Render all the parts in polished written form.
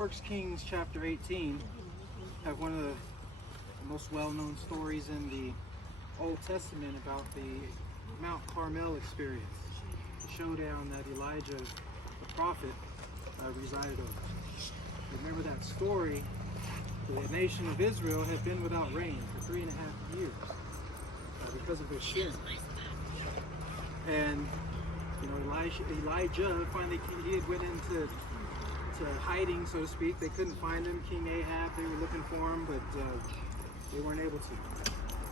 1 Kings chapter 18 have one of the most well-known stories in the Old Testament about the Mount Carmel experience, the showdown that Elijah, the prophet, resided over. Remember that story? The nation of Israel had been without rain for 3.5 years because of their sin. And Elijah finally went into hiding, so to speak. They couldn't find him. King Ahab, they were looking for him, but they weren't able to.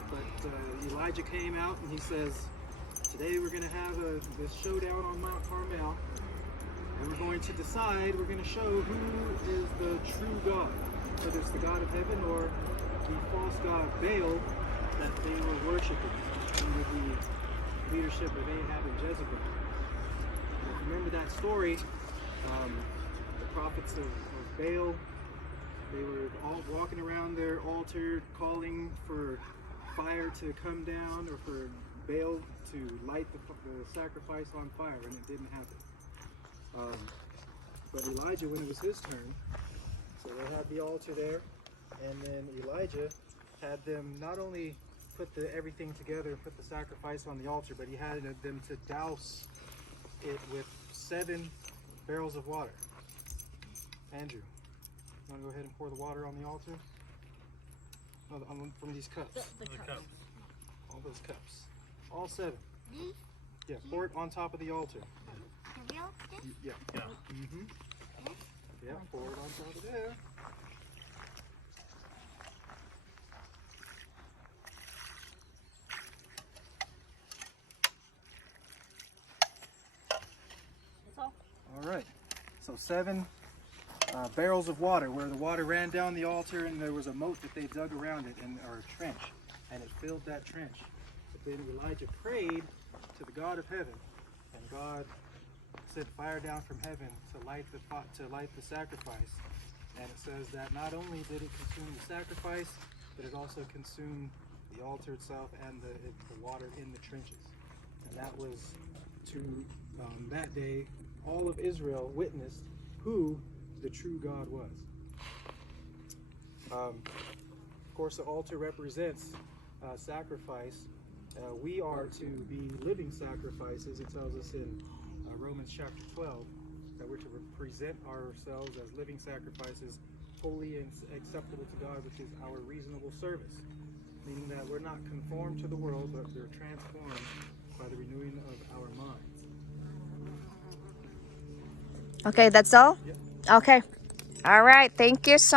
But Elijah came out and he says, today we're going to have this showdown on Mount Carmel, and we're going to decide, we're going to show who is the true God, whether it's the God of heaven or the false god Baal that they were worshiping under the leadership of Ahab and Jezebel. And if you remember that story, the prophets of Baal, they were all walking around their altar calling for fire to come down, or for Baal to light the sacrifice on fire, and it didn't happen. But Elijah, when it was his turn, so they had the altar there, and then Elijah had them not only put everything together and put the sacrifice on the altar, but he had them to douse it with 7 barrels of water. Andrew, you want to go ahead and pour the water on the altar? No, from these cups. The cups. All those cups. All 7. Yeah, pour it on top of the altar. The real stick? Yeah. Mm-hmm. Yeah, pour it on top of there. That's all. All right. So 7 barrels of water, where the water ran down the altar, and there was a moat that they dug around it, or a trench, and it filled that trench. But then Elijah prayed to the God of heaven, and God sent fire down from heaven to light the sacrifice. And it says that not only did it consume the sacrifice, but it also consumed the altar itself and the water in the trenches. And that was to that day all of Israel witnessed who the true God was. Of course, the altar represents sacrifice. We are to be living sacrifices. It tells us in Romans chapter 12 that we're to present ourselves as living sacrifices, holy and acceptable to God, which is our reasonable service. Meaning that we're not conformed to the world, but we're transformed by the renewing of our minds. Okay, that's all? Yep. Okay. All right. Thank you so much.